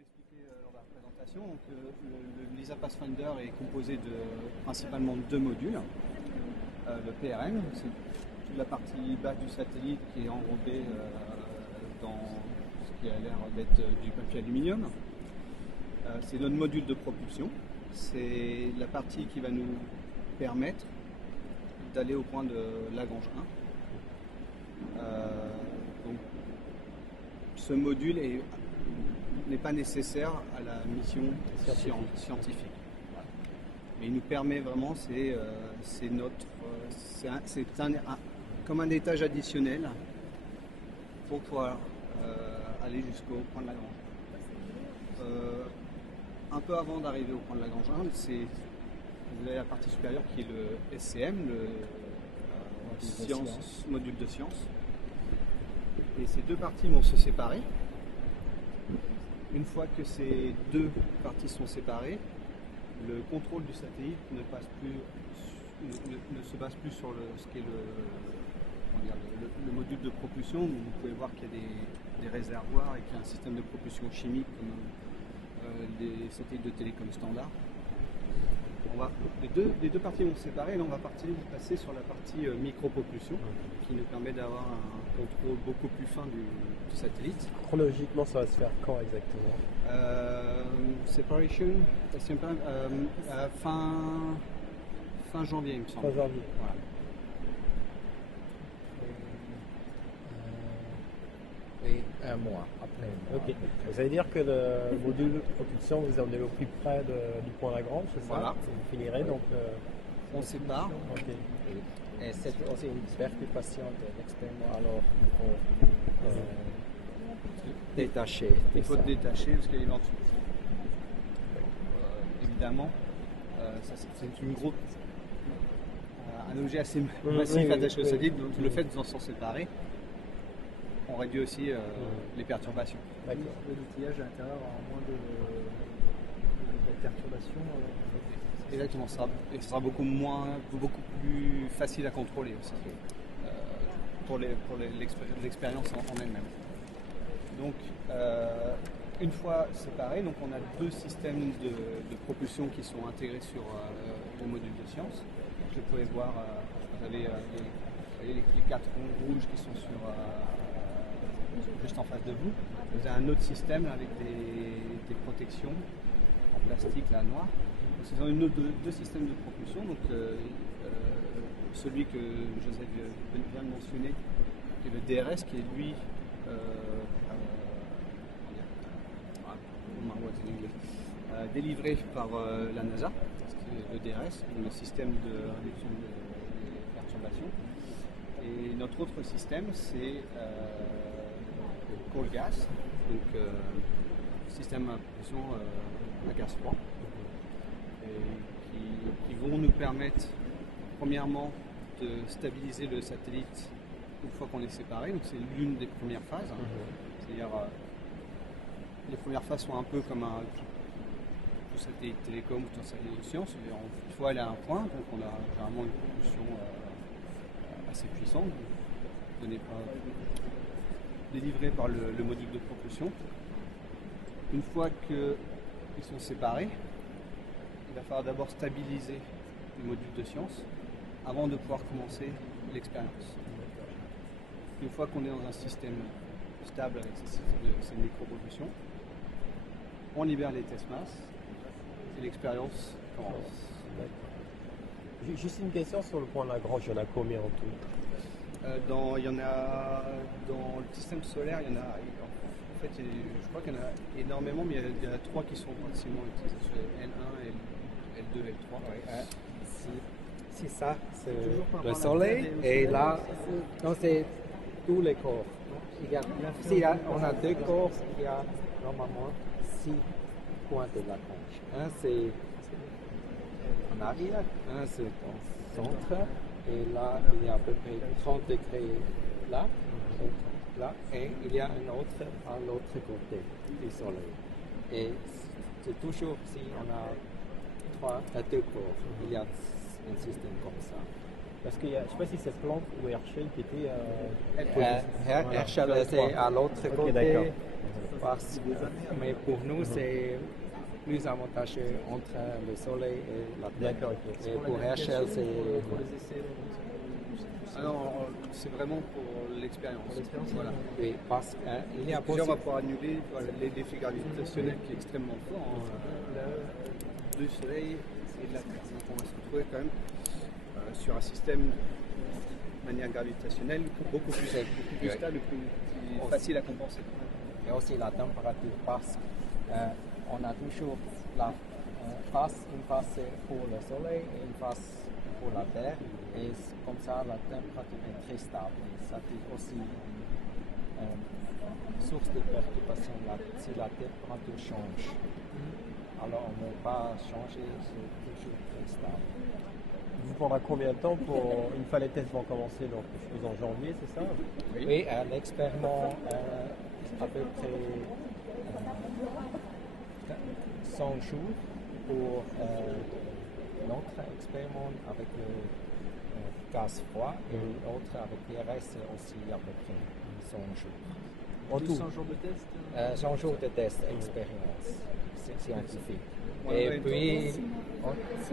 expliqué lors de la présentation, donc, le LISA Pathfinder est composé principalement de deux modules. Le PRN, c'est toute la partie basse du satellite qui est enrobée dans ce qui a l'air d'être du papier aluminium. C'est notre module de propulsion. C'est la partie qui va nous permettre d'aller au point de Lagrange 1. Donc, ce module n'est pas nécessaire à la mission scientifique. Mais il nous permet vraiment, c'est comme un étage additionnel pour pouvoir aller jusqu'au point de Lagrange. Un peu avant d'arriver au point de Lagrange 1, vous avez la partie supérieure qui est le SCM, le module de sciences. Et ces deux parties vont se séparer. Une fois que ces deux parties sont séparées, le contrôle du satellite ne se base plus sur ce qui est le module de propulsion. Donc vous pouvez voir qu'il y a des réservoirs et qu'il y a un système de propulsion chimique comme des satellites de télécom standard. Les deux parties vont se séparer et là on va passer sur la partie micropropulsion qui nous permet d'avoir un contrôle beaucoup plus fin du satellite. Chronologiquement, ça va se faire quand exactement? Separation, fin janvier, il me semble. Fin janvier. Voilà. Et un mois après. Ok. Ça veut dire que le module de propulsion vous emmenez au plus près du point Lagrange, c'est ça? Voilà. Vous finirez donc. On sépare. Ok. Et c'est aussi une préoccupation de l'expérience. Alors, il faut détacher. Il faut détacher parce qu'éventuellement, évidemment, c'est une grosse. Un objet assez massif attaché au satellite, donc le fait de s'en séparer, on réduit aussi les perturbations. L'outillage à l'intérieur aura moins de perturbations. Exactement, ça sera beaucoup plus facile à contrôler aussi pour l'expérience en elle-même. Donc, une fois séparés, donc on a deux systèmes de propulsion qui sont intégrés sur le module de sciences. Vous pouvez voir, vous avez les quatre ronds rouges qui sont juste en face de vous. Vous avez un autre système avec des protections en plastique là noir. Donc, ce sont deux systèmes de propulsion. Donc, celui que Joseph vient de mentionner, qui est le DRS, qui est lui délivré par la NASA, le DRS, le système de réduction des perturbations. Et notre autre système, c'est cold gas, donc système à propulsion à gaz froid, qui vont nous permettre, premièrement, de stabiliser le satellite une fois qu'on est séparé. Donc c'est l'une des premières phases. C'est-à-dire, les premières phases sont un peu comme un satellite télécom ou un satellite de science. Il faut aller à un point, donc on a généralement une propulsion assez puissante, délivrée par le module de propulsion. Une fois qu'ils sont séparés, il va falloir d'abord stabiliser le module de science avant de pouvoir commencer l'expérience. Une fois qu'on est dans un système stable avec ces micropropulsions, on libère les test masses et l'expérience commence. Juste une question sur le point Lagrange, il y en a combien en tout? Dans le système solaire, il y en a. En fait, je crois qu'il y en a énormément, mais il y en a trois qui sont pratiquement utilisés. L1, L2, L3. C'est ça, c'est le soleil. Et là, c'est tous les corps. On a deux corps, il y a normalement 6 points de Lagrange. Un c'est en arrière, un c'est au centre, et là il y a à peu près 30 degrés là, et il y a un autre à l'autre côté du soleil. Et c'est toujours si on a deux corps, il y a un système comme ça. Parce que je ne sais pas si c'est Planck ou Herschel qui était. Herschel était à l'autre côté, d'accord. Mais pour nous, c'est plus avantageux entre le soleil et la Terre. D'accord, ok. Et pour Herschel, c'est... Pour les essais, Alors, c'est vraiment pour l'expérience. Voilà. Oui, parce qu'il y a Déjà, on va pouvoir annuler l'effet gravitationnel qui est extrêmement fort du Soleil et de la Terre. Donc, on va se retrouver quand même sur un système de manière gravitationnelle beaucoup plus stable et plus facile à compenser. Et aussi la température, parce qu'on a toujours une face pour le soleil et une face pour la Terre, et comme ça la température est très stable. Et ça est aussi une source de perturbation si la température change. Alors on ne peut pas changer, c'est toujours très stable. Il vous prendra combien de temps pour, une fois les tests vont commencer, donc je suppose en janvier, c'est ça? Oui, l'expériment à peu près 100 jours pour notre expériment avec le gaz froid et l'autre avec PRS aussi à peu près 100 jours. En tout 100 jours de test 100 jours de test expérience scientifique. Et puis 6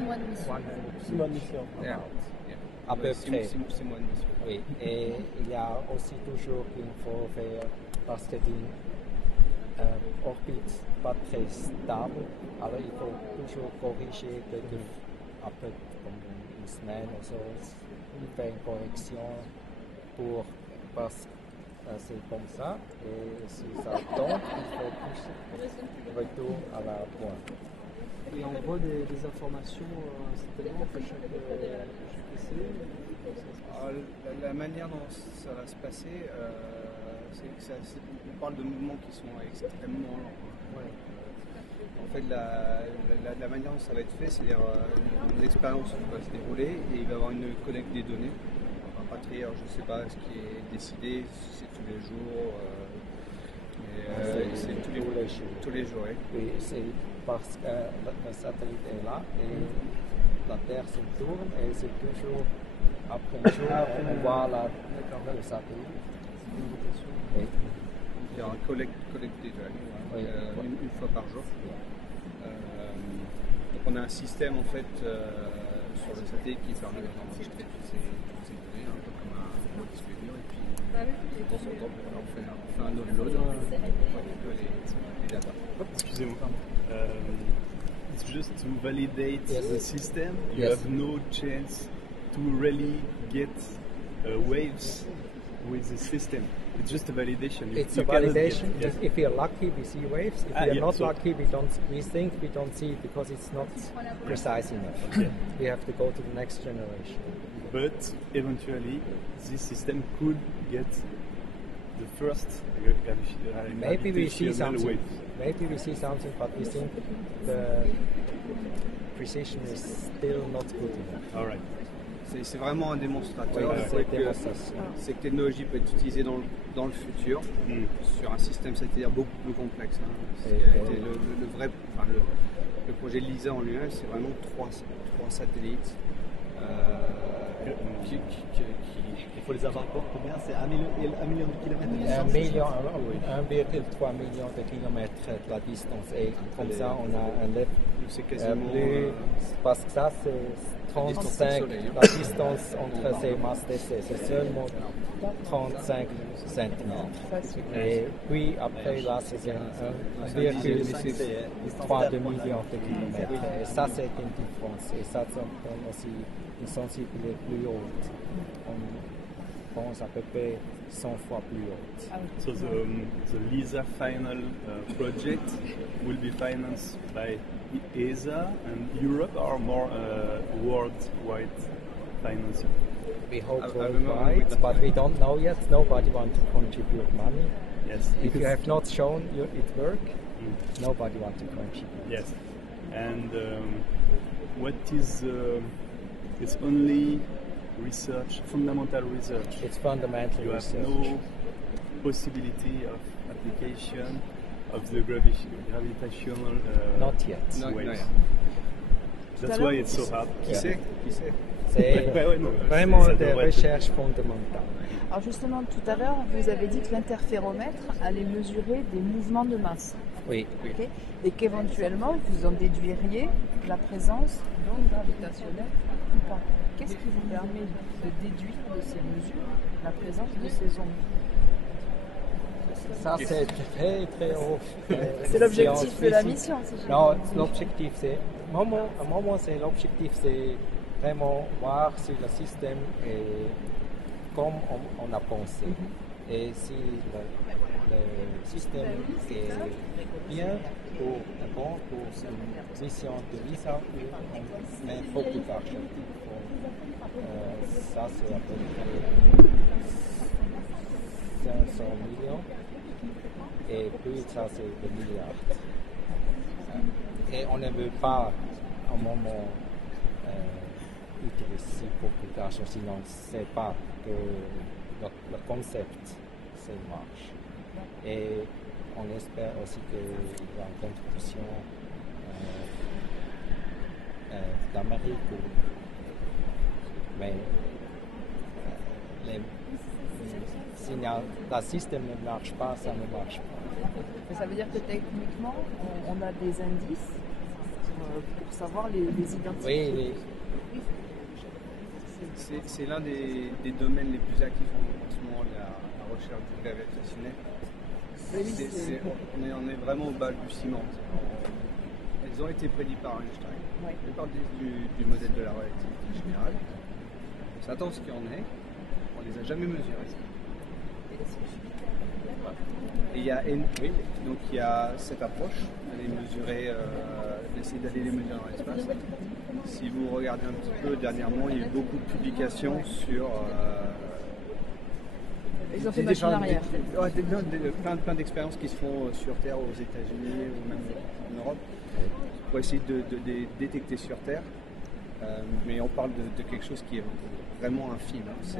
mois de mission. 6 mois de mission. À peu près. 6 mois de mission. Oui, et il y a aussi toujours qu'il faut faire, parce que c'est une orbite pas très stable, alors il faut toujours corriger après comme une semaine ou so, faire une correction parce que c'est comme ça, et si ça tombe, il faut pousser retour à la pointe. Et on voit des informations instantanément après chaque essai. Alors, la manière dont ça va se passer, c'est que on parle de mouvements qui sont extrêmement lents. Ouais. En fait, la manière dont ça va être fait, c'est-à-dire l'expérience va se dérouler et il va y avoir une collecte des données. On va rapatrier, je ne sais pas ce qui est décidé, si c'est tous les jours, c'est tous les jours. Oui, c'est parce que le satellite est là et la Terre se tourne et c'est toujours après un jour on voit le satellite. Oui. Il y a un collecte des données une fois par jour. Donc on a un système en fait sur le satellite qui permet d'enregistrer toutes ces données, un peu comme un gros disque dur, et puis de temps en temps on fait un download pour récupérer les data. Excusez-moi. It's just to validate the system. You Yes. have no chance to really get waves with the system. It's just a validation. It's You a cannot validation. get- yes. If we are lucky, we see waves. If we are yeah, not so- lucky, we think we don't see it because it's not precise enough. We have to go to the next generation. But eventually, this system could get the first Maybe we see gravitational something. wave. Maybe we see something, but we think the precision is still not good enough. All right. C'est vraiment un démonstrateur. Oui, de c'est que démonstration. cette technologie peut être utilisée dans le futur sur un système satellitaire beaucoup plus complexe. Ce qui a été le projet de LISA en lui-même, c'est vraiment trois satellites qui Il faut les avoir pour combien? C'est 1 million de kilomètres de distance? 1,3 million de kilomètres de la distance. Et comme ça, on a un left c'est quasiment plus. Parce que ça, c'est distance du 35. soleil, hein. La distance entre ces masses d'essai, c'est seulement 35 cm. Et puis après, là, c'est 1,3 million de kilomètres. Et ça, c'est une différence. Et ça donne aussi une sensibilité plus haute. On pense à peu près 100 fois plus haute. So the LISA final project will be financed by ESA and Europe, or more worldwide financing? We hope I remember worldwide, but we don't know yet. Nobody wants to contribute money. Yes. If you have not shown it work, nobody wants to contribute. Yes. And what is it's only research, fundamental research. It's fundamental You have research. no possibility of application of the gravitational Not yet. waves. That's why it's so hard. Qui sait C'est Ouais, non, vraiment ça des devrait être- recherches fondamentales. Alors justement, tout à l'heure, vous avez dit que l'interféromètre allait mesurer des mouvements de masse. Oui. Okay. Et qu'éventuellement, vous en déduiriez la présence d'ondes gravitationnelles ou pas. Qu'est-ce qui vous permet de déduire de ces mesures la présence de ces ondes? Ça, c'est très très haut. C'est l'objectif de la mission, si j'ai Non, bien compris. l'objectif, c'est. À un moment, c'est l'objectif, c'est vraiment voir si le système est comme on a pensé. Et si le système est bien pour une mission de visa, mais beaucoup d'argent. Ça, c'est à peu près 500 millions. Et puis ça, c'est des milliards. Et on ne veut pas, à un moment, utiliser beaucoup d'argent, sinon on ne sait pas que le concept ça marche. Et on espère aussi qu'il y a une contribution d'Amérique. Mais si le système ne marche pas, ça ne marche pas. Mais ça veut dire que techniquement, on a des indices pour savoir les identifier. Oui. C'est l'un des domaines les plus actifs en ce moment, la recherche gravitationnelle. On est vraiment au balbutiement. Elles ont été prédites par Einstein. Oui. La plupart du modèle de la relativité générale. On s'attend à ce qu'il y en ait. On ne les a jamais mesurées. Et donc il y a cette approche d'aller mesurer, d'essayer d'aller les mesurer dans l'espace. Si vous regardez un petit peu dernièrement, il y a eu beaucoup de publications sur Ils ont fait machine arrière. plein d'expériences qui se font sur Terre aux États-Unis ou même en Europe pour essayer de détecter sur Terre. Mais on parle de quelque chose qui est vraiment infime. Hein.